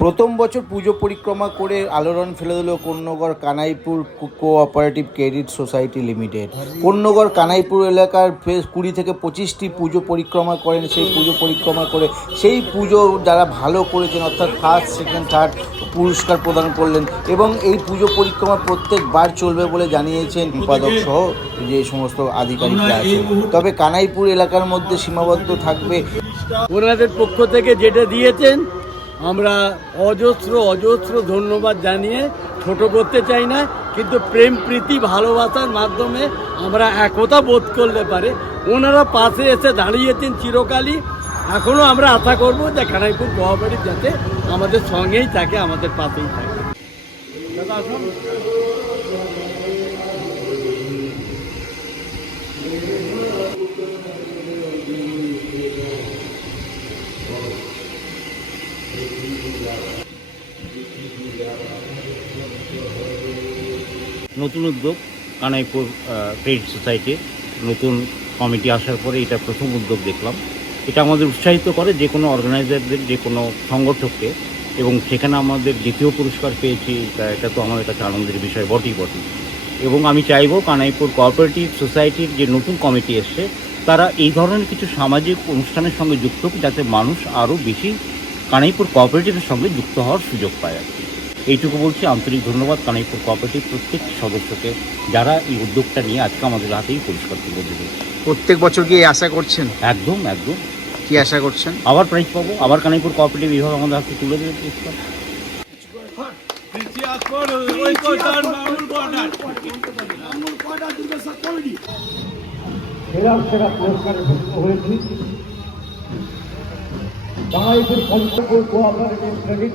প্রথম বছর পুজো পরিক্রমা করে আলোড়ন ফেলে দিল Kanyagarh Kanaipur cooperative credit society limited Kanyagarh Kanaipur এলাকার বেশ কুড়ি থেকে পঁচিশটি পুজো পরিক্রমা করেন সেই পুজো পরিক্রমা করে সেই পুজো যারা ভালো করেছেন অর্থাৎ ফার্স্ট সেকেন্ড থার্ড পুরস্কার প্রদান করলেন এবং এই পুজো পরিক্রমা প্রত্যেকবার চলবে বলে জানিয়েছেন সম্পাদক সহ যে সমস্ত আধিকারিকরা আছেন। তবে কানাইপুর এলাকার মধ্যে সীমাবদ্ধ থাকবে। ওনাদের পক্ষ থেকে যেটা দিয়েছেন আমরা অজস্র অজস্র ধন্যবাদ জানিয়ে ছোট করতে চাই না, কিন্তু প্রেম, প্রীতি, ভালোবাসার মাধ্যমে আমরা একতা বোধ করলে পারে। ওনারা পাশে এসে দাঁড়িয়েছেন চিরকালই। এখনও আমরা আশা করব যে খানাইপুর কোঅপারেটিভ যাতে আমাদের সঙ্গেই থাকে, আমাদের পাশেই থাকে। দাদা, আসুন। নতুন উদ্যোগ কানাইপুর ক্রেডিট সোসাইটির নতুন কমিটি আসার পরে এটা প্রথম উদ্যোগ দেখলাম। এটা আমাদের উৎসাহিত করে যে কোনো অর্গানাইজারদের, যে কোনো সংগঠককে এবং সেখানে আমাদের দ্বিতীয় পুরস্কার পেয়েছি এটা তো আমাদের কাছে আনন্দের বিষয়, বটেই বটে এবং আমি চাইব কানাইপুর কোঅপারেটিভ সোসাইটির যে নতুন কমিটি এসছে, তারা এই ধরনের কিছু সামাজিক অনুষ্ঠানের সঙ্গে যুক্ত যাতে মানুষ আরও বেশি কানাইপুর কোঅপারেটিভের সঙ্গে যুক্ত হওয়ার সুযোগ পায় আর কি। এইটুকু বলছি আন্তরিক ধন্যবাদ কানাইপুর কোঅপারেটিভ প্রত্যেকটি সদস্যকে যারা এই উদ্যোগটা নিয়ে আজকে আমাদের হাতেই পরিষ্কার তুলে দেবে প্রত্যেক বছর কি এই আশা করছেন? একদম একদম। কি আশা করছেন? আবার প্রাইজ পাবো আবার কানাইপুর কোঅপারেটিভ বিভাগ আমাদের হাতে তুলে দেবে পুরস্কার সেরা সেরা পুরস্কারে হয়েছি। Cooperative credit.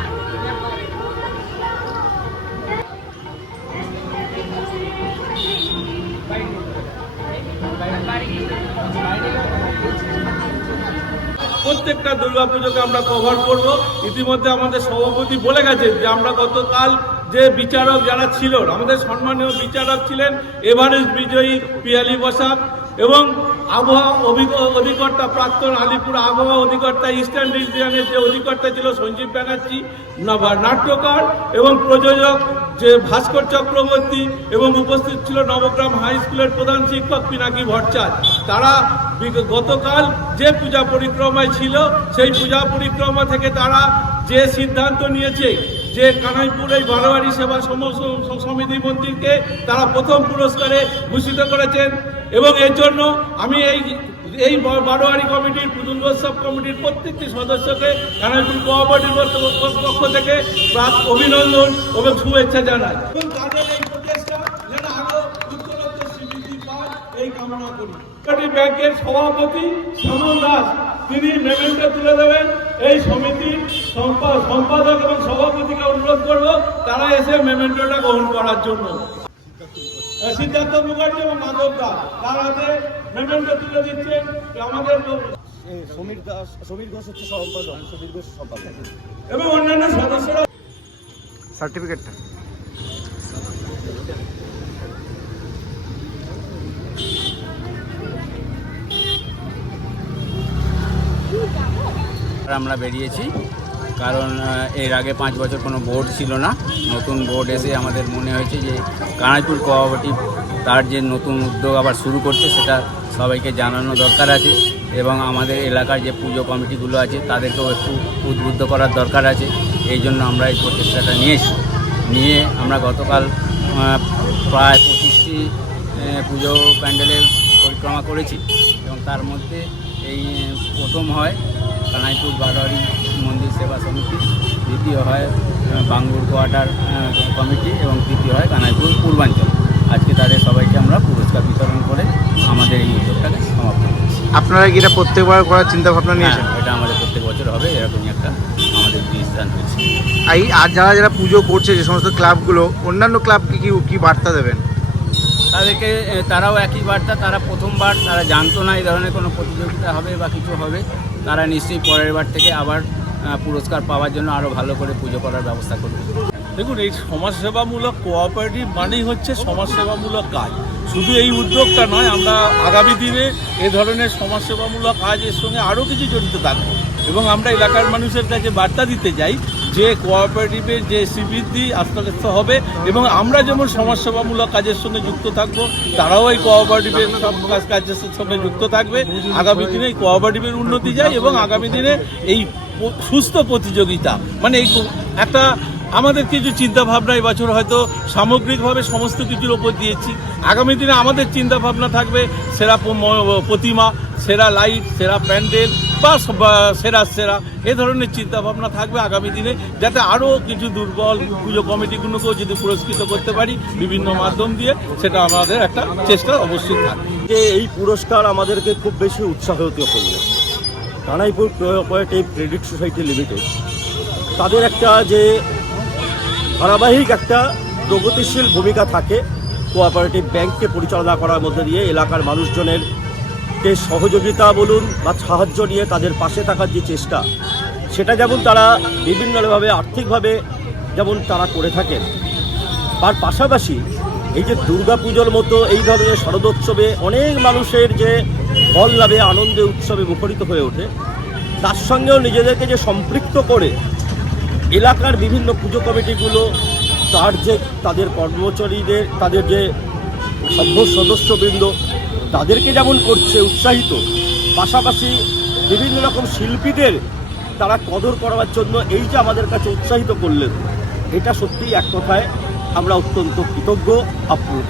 প্রত্যেকটা দুর্গাপুজোকে আমরা কভার করব। ইতিমধ্যে আমাদের সভাপতি বলে গেছে যে আমরা গতকাল যে বিচারক যারা ছিল, আমাদের সম্মানীয় বিচারক ছিলেন এভারেস্ট বিজয়ী পিয়ালি বসাক এবং আবহাওয়া অধিকর্তা প্রাক্তন আলিপুর আবহাওয়া অধিকর্তা ইস্টার্ন রিজিয়নের যে অধিকর্তা ছিল সঞ্জীব ব্যানার্জি নাট্যকার এবং প্রযোজক যে ভাস্কর চক্রবর্তী এবং উপস্থিত ছিল নবগ্রাম হাই স্কুলের প্রধান শিক্ষক পিনাকি ভট্টাচার্য। তারা গতকাল যে পূজা পরিক্রমায় ছিল, সেই পূজা পরিক্রমা থেকে তারা যে সিদ্ধান্ত নিয়েছে যে কানাইপুর এই বারোয়ারি সেবা সম- সম- সমিতি মন্দিরকে তারা প্রথম পুরস্কারে ভূষিত করেছেন এবং এর জন্য আমি এই এই বারোয়ারি কমিটির পুতুলোৎসব কমিটির প্রত্যেকটি সদস্যকে কানাইপুর কোঅপারেটিভ পক্ষ থেকে প্রাক অভিনন্দন এবং শুভেচ্ছা জানাই। এবং তাদের এই প্রচেষ্টা যেন আরও উত্তরোত্তর স্বীকৃতি পায় এই কামনা করি। ব্যাংকের সভাপতি শ্যামল দাস তিনি মেমেন্টো তুলে দেবেন। এই সমিতির সম্পাদক এবং সভাপতিকে অনুরোধ করব তারা এসে মেমেন্টোটা গ্রহণ করার জন্য। সিদ্ধার্থ মুখার্জি এবং মাধব দাস তার হাতে মেমেন্টো তুলে দিচ্ছেন আমাদের সমীর দাস সমীর ঘোষ হচ্ছে সম্পাদক সমীর ঘোষ সম্পাদক। এবং অন্যান্য সদস্যরা সার্টিফিকেটটা। আমরা বেরিয়েছি। কারণ এর আগে পাঁচ বছর কোনো বোর্ড ছিল না। নতুন বোর্ড এসে আমাদের মনে হয়েছে যে কানাইপুর কোঅপারেটিভ তার যে নতুন উদ্যোগ আবার শুরু করছে, সেটা সবাইকে জানানো দরকার আছে এবং আমাদের এলাকার যে পুজো কমিটিগুলো আছে, তাদেরকেও একটু উদ্বুদ্ধ করার দরকার আছে। এই জন্য আমরা এই প্রচেষ্টাটা নিয়েছি। নিয়ে আমরা গতকাল প্রায় পঁচিশটি পুজো প্যান্ডেলের পরিক্রমা করেছি এবং তার মধ্যে এই প্রথম হয় কানাইপুর বারোয়ারি সেবা সমিতি দ্বিতীয় হয় বাঙ্গুর কোয়ার্টার কমিটি এবং তৃতীয় হয় কানাইপুর পূর্বাঞ্চল। আজকে তাদের সবাইকে আমরা পুরস্কার বিতরণ করে আমাদের এই উদ্যোগটাকে সমাপ্ত করছি। আপনারা কি এটা প্রত্যেকবার করার চিন্তা ভাবনা নিয়েছেন? হ্যাঁ, এটা আমাদের প্রত্যেক বছর হবে এরকমই একটা আমাদের স্থান হয়েছে। এই আর যারা যারা পুজো করছে যে সমস্ত ক্লাবগুলো অন্যান্য ক্লাবকে কি কি বার্তা দেবেন? তাদেরকে তারাও একই বার্তা তারা প্রথমবার তারা জানতো না এই ধরনের কোনো প্রতিযোগিতা হবে বা কিছু হবে তারা নিশ্চয়ই পরের বার থেকে আবার পুরস্কার পাওয়ার জন্য আরও ভালো করে পুজো করার ব্যবস্থা করবে। দেখুন, এই সমাজসেবামূলক কোঅপারেটিভ মানেই হচ্ছে সমাজসেবামূলক কাজ। শুধু এই উদ্যোগটা নয়, আমরা আগামী দিনে এ ধরনের সমাজসেবামূলক কাজের সঙ্গে আরও কিছু জড়িত থাকব। এবং আমরা এলাকার মানুষের কাছে বার্তা দিতে যাই যে কোঅপারেটিভের যে শ্রীবৃদ্ধি আস্তে হবে এবং আমরা যেমন সমাজসেবামূলক কাজের সঙ্গে যুক্ত থাকব, তারাও এই কোঅপারেটিভের সব কাজ কাজের সঙ্গে যুক্ত থাকবে। আগামী দিনে এই কোঅপারেটিভের উন্নতি যায় এবং আগামী দিনে এই সুস্থ প্রতিযোগিতা। মানে এই একটা আমাদের কিছু চিন্তা ভাবনা এবছর হয়তো সামগ্রিকভাবে সমস্ত কিছুর ওপর দিয়েছি। আগামী দিনে আমাদের চিন্তা ভাবনা থাকবে সেরা প্রতিমা, সেরা লাইট, সেরা প্যান্ডেল বা সেরা সেরা এ ধরনের চিন্তা ভাবনা থাকবে আগামী দিনে যাতে আরও কিছু দুর্বল পুজো কমিটিগুলোকেও যদি পুরস্কৃত করতে পারি বিভিন্ন মাধ্যম দিয়ে, সেটা আমাদের একটা চেষ্টা অবশ্যই থাকবে। যে এই পুরস্কার আমাদেরকে খুব বেশি উৎসাহিত করল Kanaipur cooperative credit society limited. তাদের একটা যে ধারাবাহিক একটা প্রগতিশীল ভূমিকা থাকে, কোঅপারেটিভ ব্যাংককে পরিচালনা করার মধ্যে দিয়ে এলাকার মানুষজনের কে সহযোগিতা বলুন বা সাহায্য নিয়ে তাদের পাশে থাকার যে চেষ্টা, সেটা যেমন তারা বিভিন্নভাবে আর্থিকভাবে যেমন তারা করে থাকেন। তার পাশাপাশি এই যে দুর্গাপুজোর মতো এই ধরনের শরদোৎসবে অনেক মানুষের যে লাভে আনন্দে উৎসবে মুখরিত হয়ে ওঠে। তার সঙ্গেও নিজেদেরকে যে সম্পৃক্ত করে এলাকার বিভিন্ন পুজো কমিটিগুলো, তার যে তাদের কর্মচারীদের, তাদের যে সভ্য সদস্যবৃন্দ, তাদেরকে যেমন করছে উৎসাহিত, পাশাপাশি বিভিন্ন রকম শিল্পীদের তারা কদর করার জন্য এই যে আমাদের কাছে উৎসাহিত করলেন, এটা সত্যিই এক কথায় আমরা অত্যন্ত কৃতজ্ঞ, আপ্লুত।